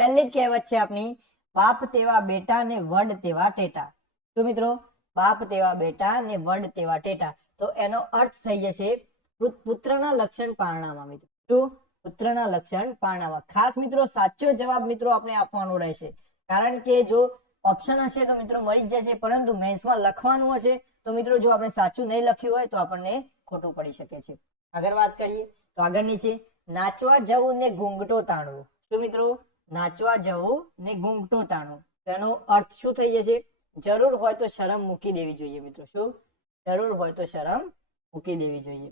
પહેલી જ કહેવત છે આપણી, બાપ તેવા બેટા ને વડ તેવા ટેટા. તો મિત્રો બાપ તેવા બેટા ને વડ તેવા ટેટા, તો એનો અર્થ થઈ જશે પુત્રના લક્ષણ પારણામાં. મિત્રો શું? પુત્રના લક્ષણ પારણામાં. ખાસ મિત્રો સાચો જવાબ મિત્રો આપણે આપવાનો રહેશે, કારણ કે જો ઓપ્શન હશે તો મિત્રો મળી જ જશે, પરંતુ મેન્સમાં લખવાનું હશે તો મિત્રો જો આપણે સાચું નહીં લખ્યું હોય તો આપણને ખોટું પડી શકે છે. આગળ વાત કરીએ તો આગળની છે, નાચવા જવું ને ઘૂંઘટો તાણવો. શું મિત્રો? નાચવા જવું ને ઘૂંઘટો તાણવો. તેનો અર્થ શું થઈ જશે? જરૂર હોય તો શરમ મૂકી દેવી જોઈએ. મિત્રો શું? જરૂર હોય તો શરમ મૂકી દેવી જોઈએ.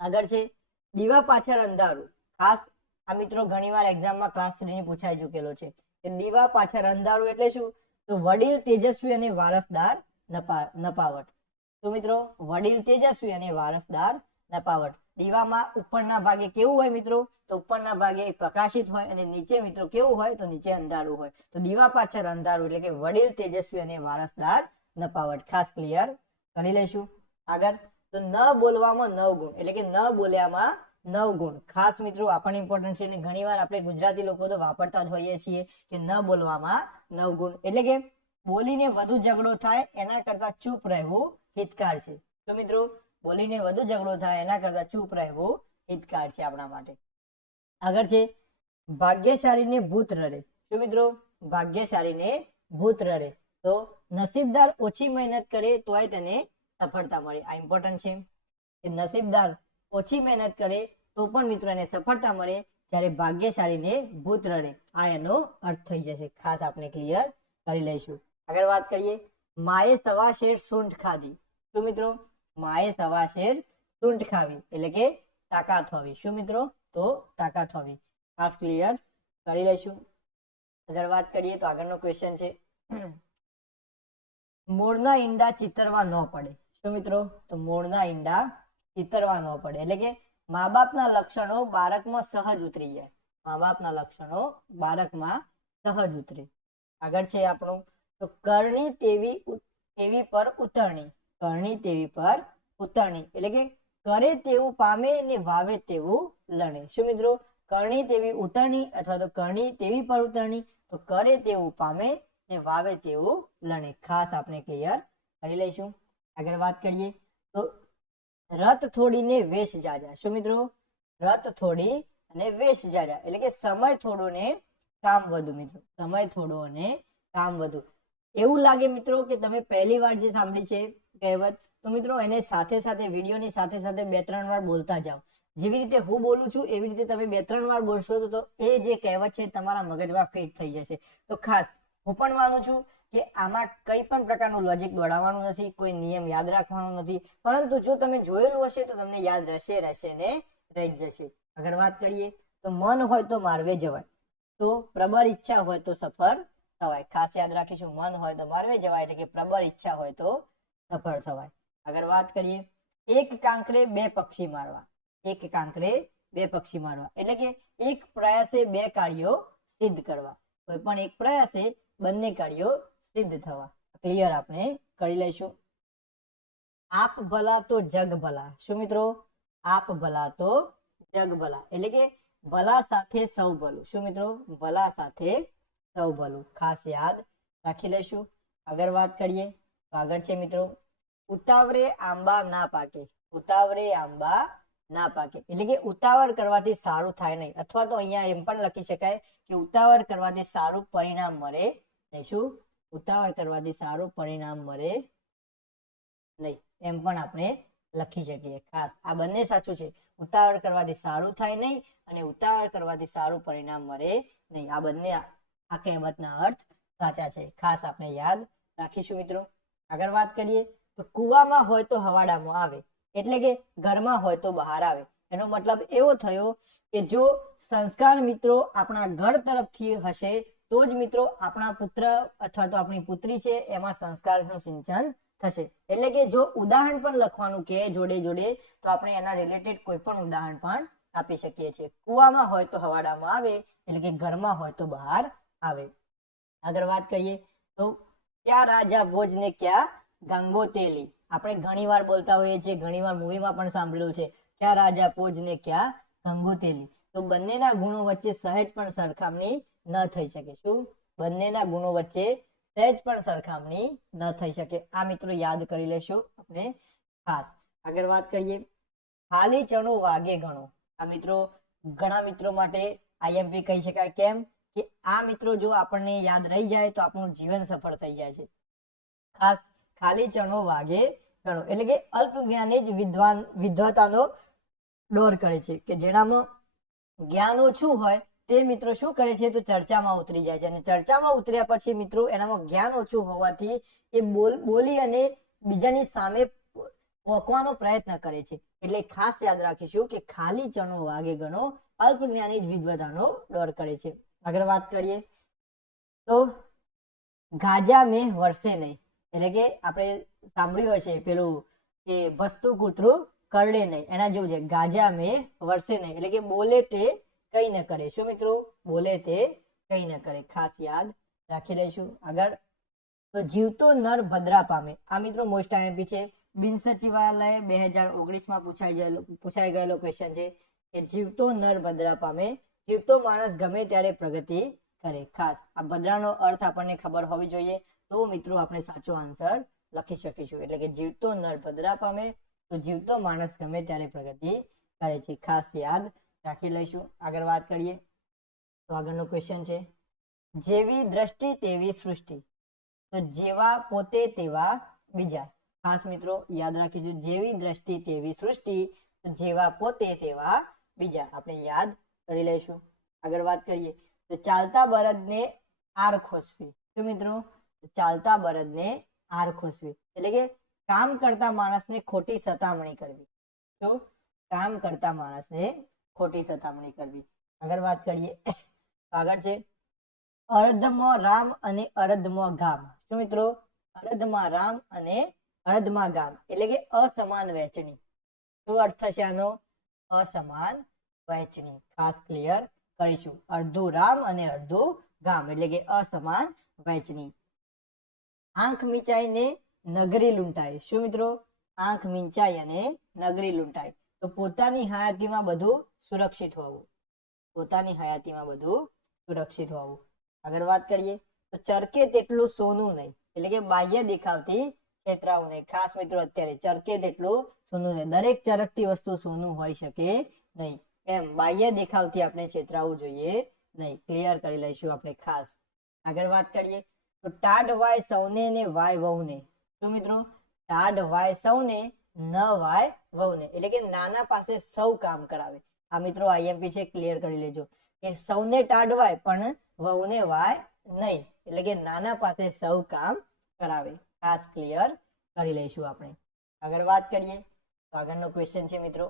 આગળ છે, દીવા પાછળ અંધારું. ખાસ આ મિત્રો ઘણીવાર એક્ઝામમાં ક્લાસ 3 ની પૂછાઈ ચૂકેલો છે કે દીવા પાછળ અંધારું એટલે શું? તો વડીલ તેજસ્વી અને વારસદાર નપાવટ. તો મિત્રો વડીલ તેજસ્વી અને વારસદાર નપાવટ. દીવામાં ઉપરના ભાગે કેવું હોય મિત્રો? તો ઉપરના ભાગે પ્રકાશિત હોય અને નીચે મિત્રો કેવું હોય? તો નીચે અંધારું હોય. તો દીવા પાછળ અંધારું એટલે કે વડીલ તેજસ્વી અને વારસદાર નપાવટ. ખાસ ક્લિયર કરી લઈશું. આગળ તો ન બોલવામાં 9 ગુણ એટલે કે ન બોલ્યામાં 9 ગુણ. ખાસ મિત્રો આપણને ઇમ્પોર્ટન્ટ છે અને ઘણીવાર આપણે ગુજરાતી લોકો તો વાપરતા જ હોઈએ છીએ કે ન બોલવામાં 9 ગુણ એટલે કે બોલીને વધુ ઝઘડો થાય એના કરતા ચૂપ રહેવું હિતકાર છે. તો મિત્રો બોલીને વધુ ઝઘડો થાય એના કરતા ચૂપ રહેવું હિતકાર છે આપણા માટે. આગળ છે, ભાગ્યશાળીને ભૂત રડે. શું મિત્રો? ભાગ્યશાળીને ભૂત રડે. તો નસીબદાર ઓછી મહેનત કરે તોય તેને સફળતા મળે. આ ઇમ્પોર્ટન્ટ છે કે નસીબદાર ઓછી મહેનત કરે તો પણ મિત્રો એને સફળતા મળે, જ્યારે ભાગ્યશાળીને ભૂત રડે આ એનો અર્થ થઈ જશે. ખાસ આપણે ક્લિયર કરી લઈશું. આગળ વાત કરીએ, માએ સવા શેર સૂંઠ ખાધી. શું મિત્રો? માએ સવા શેર સૂંઠ ખાવી એટલે કે તાકાત હોવી. શું મિત્રો? તો તાકાત હોવી. ખાસ ક્લિયર કરી લઈશું. આગળ વાત કરીએ તો આગળનો ક્વેશ્ચન છે, મોરના ઈંડા ચિતરવા ન પડે. શું મિત્રો? તો મોરના ઈંડા ચિતરવા ન પડે એટલે કે મા બાપના લક્ષણો બાળકમાં સહજ ઉતરી જાય. મા બાપના લક્ષણો બાળકમાં સહજ ઉતરે. આગળ છે આપણું, તો કરણી તેવી પર ઉતરણી. કરણી તેવી પર ઉતરણી એટલે કે કરે તેવું પામે ને વાવે તેવું લણે. શું મિત્રો? કરણી તેવી ઉતરણી અથવા તો કરણી તેવી પર ઉતરણી, તો કરે તેવું પામે ને વાવે તેવું લણે. ખાસ આપણે ક્લિયર કરી લઈશું. આગળ વાત કરીએ તો રત થોડીને વેશ જાજા. શું મિત્રો? રત થોડી અને વેશ જાજા એટલે કે સમય થોડો ને કામ વધુ. મિત્રો સમય થોડો અને કામ વધુ. એવું લાગે મિત્રો કે તમે પહેલી વાર જે સાંભળી છે કહેવત, તો મિત્રો એને સાથે સાથે વિડીયોની સાથે સાથે 2-3 વાર બોલતા જાઓ. જેવી રીતે હું બોલું છું એવી રીતે તમે 2-3 વાર બોલશો તો એ જે કહેવત છે તમારા મગજમાં ફિટ થઈ જશે. તો ખાસ હું પણ માનું છું કે આમાં કઈ પણ પ્રકારનું લોજિક દોડાવવાનું નથી, કોઈ નિયમ યાદ રાખવાનો નથી, પરંતુ જો તમે જોયેલું હશે તો તમને યાદ રહેશે ને રહી જશે. આગળ વાત કરીએ તો મન હોય તો મારવે જવાય, તો પ્રબળ ઈચ્છા હોય તો સફળ થવાય. ખાસ યાદ રાખીશું, મન હોય તો મારવે જવાય એટલે કે પ્રબળ ઈચ્છા હોય તો સફળ થવાય. આગળ વાત કરીએ, એક કાંકરે 2 પક્ષી મારવા. એક કાંકરે 2 પક્ષી મારવા એટલે કે એક પ્રયાસે 2 કાર્યો સિદ્ધ કરવા. કોઈ પણ એક પ્રયાસે બંને કાર્યો સિદ્ધ થવા. ક્લિયર આપણે કરી લઈશું. આપ ભલા તો જગ ભલા. શું મિત્રો? આપ ભલા તો જગ ભલા એટલે કે ભલા સાથે સૌ ભલું. શું મિત્રો? ભલા સાથે સૌ ભલું. ખાસ યાદ રાખી લઈશું. આગળ વાત કરીએ તો આગળ છે મિત્રો, ઉતાવળે આંબા ના પાકે. ઉતાવળે આંબા ના પાકે એટલે કે ઉતાવળ કરવાથી સારું થાય નહીં, અથવા તો અહીંયા એમ પણ લખી શકાય કે ઉતાવળ કરવાથી સારું પરિણામ મળે નહીં. શું? ઉતાવળ કરવાથી સારું પરિણામ મળે નહીં, એમ પણ આપણે લખી શકીએ. ખાસ આ બંને સાચું છે. ઉતાવળ કરવાથી સારું થાય નહીં અને ઉતાવળ કરવાથી સારું પરિણામ મળે નહીં. આ બંને આ કહેવતના અર્થ સાચા છે. ખાસ આપણે યાદ રાખીશું મિત્રો. આગળ વાત કરીએ તો કુવામાં હોય તો હવાડામાં આવે એટલે કે ઘરમાં હોય તો બહાર આવે. એનો મતલબ એવો થયો કે જો સંસ્કાર મિત્રો આપણા ઘર તરફથી હશે તો જ મિત્રો આપણા પુત્ર અથવા તો આપણી પુત્રી છે એમાં સંસ્કારનું સિંચન થશે. એટલે કે જો ઉદાહરણ પણ લખવાનું કે જોડે જોડે તો આપણે એના રિલેટેડ કોઈ પણ ઉદાહરણ પણ આપી શકીએ છીએ. કુવામાં હોય તો હવાડામાં આવે એટલે કે ઘરમાં હોય તો બહાર આવે. આગળ વાત કરીએ તો ક્યાં રાજા ભોજ ને ક્યાં ગંગોતેલી. આપણે ઘણીવાર બોલતા હોઈએ છીએ, ઘણીવાર મૂવીમાં પણ સાંભળ્યું છે, ક્યાં રાજા ભોજ ને ક્યાં ગંગોતેલી. તો બંનેના ગુણો વચ્ચે સહેજ પણ સરખામણી ન થઈ શકે. શું? બંનેના ગુણો વચ્ચે સહેજ પણ સરખામણી ન થઈ શકે. આ મિત્રો યાદ કરી લેશું આપણે ખાસ. આગળ વાત કરીએ, ખાલી ચણો વાગે ઘણો. આ મિત્રો ઘણા મિત્રો માટે આઈએમપી કહી શકાય. કેમ કે આ મિત્રો જો આપણને યાદ રહી જાય તો આપણું જીવન સફળ થઈ જાય છે. ખાસ ખાલી ચણો વાગે ઘણો એટલે કે અલ્પ જ્ઞાને જ વિદ્વતાનો ડોર કરે છે, કે જેનામાં જ્ઞાન ઓછું હોય તે મિત્રો શું કરે છે તો ચર્ચામાં ઉતરી જાય છે, અને ચર્ચામાં ઉતર્યા પછી મિત્રો એનામાં જ્ઞાન ઓછું હોવાથી એ બોલી અને બીજાની સામે પોકવાનો પ્રયત્ન કરે છે. એટલે ખાસ યાદ રાખીશું કે ખાલી ચણો વાગે ઘણો, અલ્પ જ્ઞાની જ વિદ્વતાનો ડોર કરે છે. આગળ વાત કરીએ તો ગાજા મેં વરસે નહીં, એટલે કે આપણે સાંભળ્યું હશે પેલું કે ભસતું કૂતરું કરડે નહીં, એના જેવું છે. ગાજા મેં વરસે નહીં એટલે કે બોલે તે કઈ ન કરે. શું મિત્રો? બોલે તે કઈ ન કરે. ખાસ યાદ રાખી લઈશું. આગળ તો જીવતો નર ભદ્રા પામે. આ મિત્રો મોસ્ટ આઈએમપી છે. બિન સચિવાલય 2019 પૂછાઈ ગયેલો ક્વેશ્ચન છે કે જીવતો નર ભદ્રા પામે, જીવતો માણસ ગમે ત્યારે પ્રગતિ કરે. ખાસ આ ભદ્રાનો અર્થ આપણને ખબર હોવી જોઈએ, તો મિત્રો આપણે સાચો આન્સર લખી શકીશું. એટલે કે જીવતો નર ભદ્રા પામે, તો જીવતો માણસ ગમે ત્યારે પ્રગતિ કરે છે. ખાસ યાદ રાખી લઈશું. આગળ વાત કરીએ તો આગળનો ક્વેશ્ચન છે, જેવી દ્રષ્ટિ તેવી સૃષ્ટિ, તો જેવા પોતે તેવા બીજા. ખાસ મિત્રો યાદ રાખીશું, જેવી દ્રષ્ટિ તેવી સૃષ્ટિ, તો જેવા પોતે તેવા બીજા. આપણે યાદ કરી લઈશું. આગળ વાત કરીએ તો ચાલતા બળદને આર ખોસવી. શું મિત્રો? ચાલતા બળદને આર ખોસવી એટલે કે કામ કરતા માણસને ખોટી સતામણી કરવી. તો કામ કરતા માણસને ખોટી સતામણી કરવી. આગળ વાત કરીએ તો આગળ છે, અર્ધમાં રામ અને અર્ધમાં ગામ. શું મિત્રો? અર્ધમાં રામ અને અર્ધમાં ગામ એટલે કે અસમાન વહેંચણી. શું અર્થ થશે આનો? અસમાન વહેંચણી. ખાસ ક્લિયર કરીશું. અડધું રામ અને અડધું ગામ એટલે કે અસમાન વહેંચણી. આંખ મીચાઈને નગરી લૂંટાય. શું મિત્રો? આંખ મીંચાઈ અને નગરી લૂંટાય. તો પોતાની હયાતીમાં બધું સુરક્ષિત હોવું. પોતાની હયાતીમાં બધું સુરક્ષિત હોવું. આગળ વાત કરીએ તો ચરકે તેટલું સોનું નહીં એટલે કે બાહ્ય દેખાવથી છેતરાવું નહીં. ખાસ મિત્રો અત્યારે ચરકે તેટલું સોનું નહીં, દરેક ચરકતી વસ્તુ સોનું હોઈ શકે નહીં. એમ બાહ્ય દેખાવથી આપણે છેતરાવું જોઈએ નહીં. ક્લિયર કરી લઈશું આપણે ખાસ. આગળ વાત કરીએ તો ટાઢ વાય સૌને ને વાય વહુને. તો મિત્રો ટાઢ વાય સૌને ન વાય વહુને એટલે કે નાના પાસે સૌ કામ કરાવે. આ મિત્રો આઈએમપી છે, ક્લિયર કરી લેજો કે સૌને ટાઢ વાય પણ વહુને વાય નહીં એટલે કે નાના પાસે સૌ કામ કરાવે. ખાસ ક્લિયર કરી લઈશું આપણે. આગળ વાત કરીએ તો આગળનો ક્વેશ્ચન છે મિત્રો,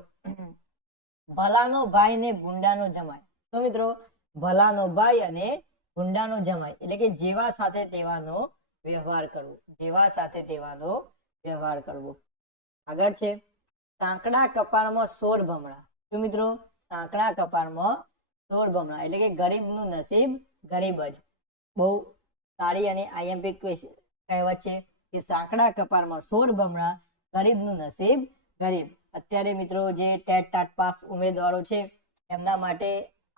ભલાનો ભાઈ ને ભૂંડાનો જમાય. તો મિત્રો ભલાનો ભાઈ અને ભૂંડાનો જમાય એટલે કે જેવા સાથે તેવાનો વ્યવહાર કરવો. જેવા સાથે તેવાનો વ્યવહાર કરવો. આગળ છે, સાંકડા કપાળમાં સોર ભમણા. તો મિત્રો સાંકડા કપાળમાં સોર ભમણા એટલે કે ગરીબનું નસીબ ગરીબ જ. બહુ સારી અને આઈએમપી કહેવત છે કે સાંકડા કપાળમાં સોર ભમણા, ગરીબનું નસીબ ગરીબ. અત્યારે મિત્રો જે ટેટ ટાટ પાસ ઉમેદવારો છે એમના માટે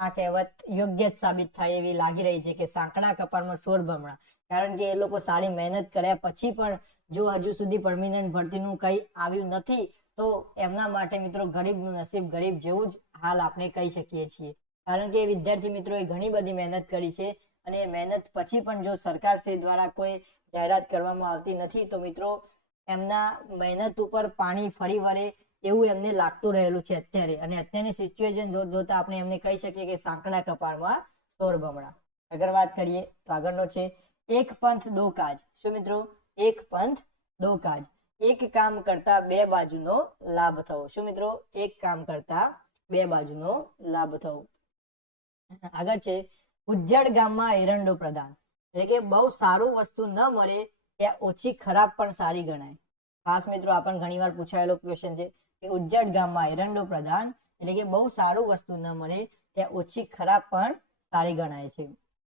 આ કહેવત યોગ્ય જ સાબિત થાય એવી લાગી રહી છે કે સાંકડા કપાળમાં સોર ભમણા. કારણ કે એ લોકો સારી મહેનત કર્યા પછી પણ જો હજુ સુધી પરમિનન્ટ ભરતીનું કંઈ આવ્યું નથી તો એમના માટે મિત્રો ગરીબનું નસીબ ગરીબ જેવું જ હાલ આપણે કહી શકીએ છીએ. કારણ કે વિદ્યાર્થી મિત્રોએ ઘણી બધી મહેનત કરી છે અને મહેનત પછી પણ જો સરકારશ્રી દ્વારા કોઈ જાહેરાત કરવામાં આવતી નથી તો મિત્રો એમના મહેનત ઉપર પાણી ફરી વળે એવું એમને લાગતું રહેલું છે અત્યારે. અને અત્યારની સિચ્યુએશન જોતા આપણે એમને કહી શકીએ કે સાંકડા કપાળમાં સોર ભમણા. આગળ વાત કરીએ તો આગળનો છે, એક પંથ દો કાજ. શું મિત્રો? એક પંથ દો કાજ. એક કામ કરતા બે બાજુનો લાભ થવો. શું મિત્રો? એક કામ કરતા બે બાજુનો લાભ થવો. આગળ છે, ઉજ્જડ ગામમાં એરંડો પ્રદાન એટલે કે બહુ સારું વસ્તુ ન મળે ત્યાં ઓછી ખરાબ પણ સારી ગણાય. ખાસ મિત્રો આ પણ ઘણી વાર પૂછાયેલો ક્વેશ્ચન છે કે ઉજ્જડ ગામમાં એરંડો પ્રદાન એટલે કે બહુ સારું વસ્તુ ન મળે ત્યાં ઓછી ખરાબ પણ સારી ગણાય છે.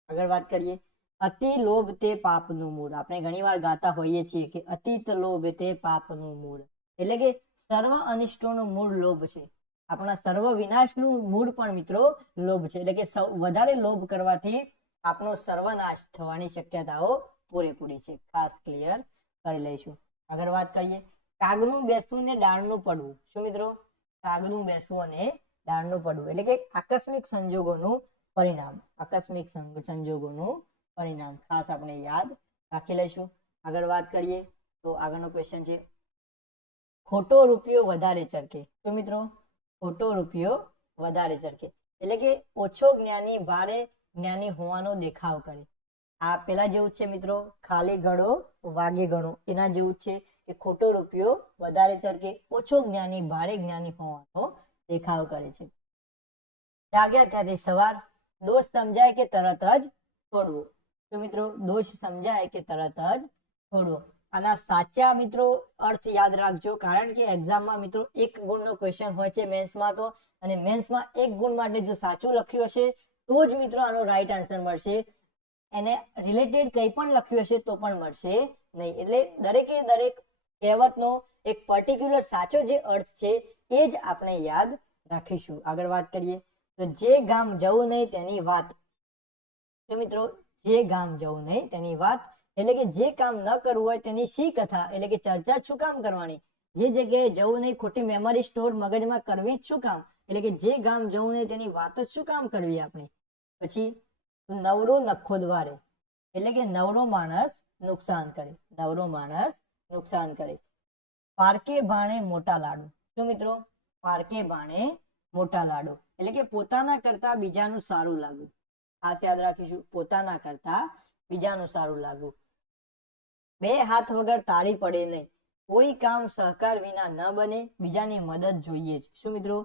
આગળ વાત કરીએ, અતિ લોભ તે પાપનું મૂળ. આપણે ઘણી વાર ગાતા હોઈએ છીએ કે અતિત લોભ તે પાપનું મૂળ એટલે કે સર્વ અનિષ્ટોનું મૂળ લોભ છે. આપણા સર્વ વિનાશનું મૂળ પણ મિત્રો લોભ છે. એટલે કે વધારે લોભ કરવાથી આપણો સર્વનાશ થવાની શક્યતાઓ પૂરેપૂરી છે. ખાસ ક્લિયર કરી લઈશું. આગળ વાત કરીએ, કાગનું બેસવું ને ડાળનું પડવું. શું મિત્રો? કાગનું બેસવું અને ડાળનું પડવું એટલે કે આકસ્મિક સંજોગોનું પરિણામ. આકસ્મિક સંજોગોનું પરિણામ ખાસ આપણે યાદ રાખી લઈશું. આગળ વાત કરીએ તો આગળનો ક્વેશ્ચન છે, ખોટો રૂપિયો વધારે ચરકે. તો મિત્રો ખોટો રૂપિયો વધારે ચરકે એટલે કે ઓછો જ્ઞાની ભારે જ્ઞાની હોવાનો દેખાવ કરે. આ પેલા જેવું છે મિત્રો, ખાલી ઘડો વાગે ઘણો, એના જેવું છે કે ખોટો રૂપિયો વધારે ચરકે, ઓછો જ્ઞાની ભારે જ્ઞાની હોવાનો દેખાવ કરે છે. જાગ્યા ત્યાંથી સવાર, દોષ સમજાય કે તરત જ છોડવો. તો મિત્રો દોષ સમજાય કે તરત જ છોડવો. આના સાચા મિત્રો અર્થ યાદ રાખજો, કારણ કે એક્ઝામમાં મિત્રો 1 ગુણનો ક્વેશ્ચન હોય છે મેન્સમાં તો, અને મેન્સમાં 1 ગુણ માટે જો સાચું લખ્યું હશે તો જ મિત્રો આનો રાઈટ આન્સર મળશે. એને રિલેટેડ કંઈ પણ લખ્યું હશે તો પણ મળશે નહીં. એટલે દરેકે દરેક કહેવતનો એક પર્ટિક્યુલર સાચો જે અર્થ છે એ જ આપણે યાદ રાખીશું. આગળ વાત કરીએ તો જે ગામ જવું નહીં તેની વાત. તો મિત્રો જે ગામ જવું નહીં તેની વાત એટલે કે જે કામ ન કરવું હોય તેની શી કથા, એટલે કે ચર્ચા શું કામ કરવાની, જે જગ્યાએ જવું નહીં ખોટી મેમરી સ્ટોર મગજમાં કરવી જ શું કામ, એટલે કે જે ગામ જવું નહીં તેની વાત જ શું કામ કરવી આપણે. પછી નવરો નખો દ્વારે એટલે કે નવરો માણસ નુકસાન કરે. નવરો માણસ નુકસાન કરે. પારકે ભાણે મોટા લાડુ. શું મિત્રો? પારકે ભાણે મોટા લાડુ એટલે કે પોતાના કરતા બીજાનું સારું લાગવું. ખાસ યાદ રાખીશું, પોતાના કરતા બીજાનું સારું લાગવું. બે હાથ વગર તાળી પડે નહીં, કોઈ કામ સહકાર વિના ન બને, બીજાની મદદ જોઈએ જ. શું મિત્રો?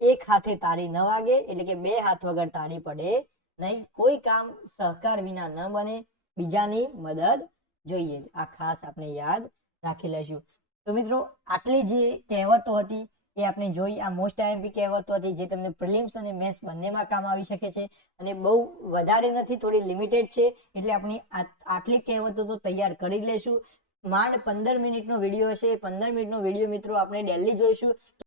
એક હાથે તાળી ન વાગે એટલે કે બે હાથ વગર તાળી પડે નહીં, કોઈ કામ સહકાર વિના ન બને, બીજાની મદદ જોઈએ. આ ખાસ આપણે યાદ રાખી લઈશું. તો મિત્રો આટલી જે કહેવતો હતી એ આપણે જોઈ. આ મોસ્ટ આઈએમપી કહેવતો હતી જે તમને પ્રિલિમ્સ અને મેથ્સ બંનેમાં કામ આવી શકે છે, અને બહુ વધારે નથી, થોડી લિમિટેડ છે, એટલે આપણે આટલી કહેવતો તો તૈયાર કરી લેશું. માંડ 15 મિનિટનો વિડીયો હશે. 15 મિનિટનો વિડીયો મિત્રો આપણે ડેલી જોઈશું.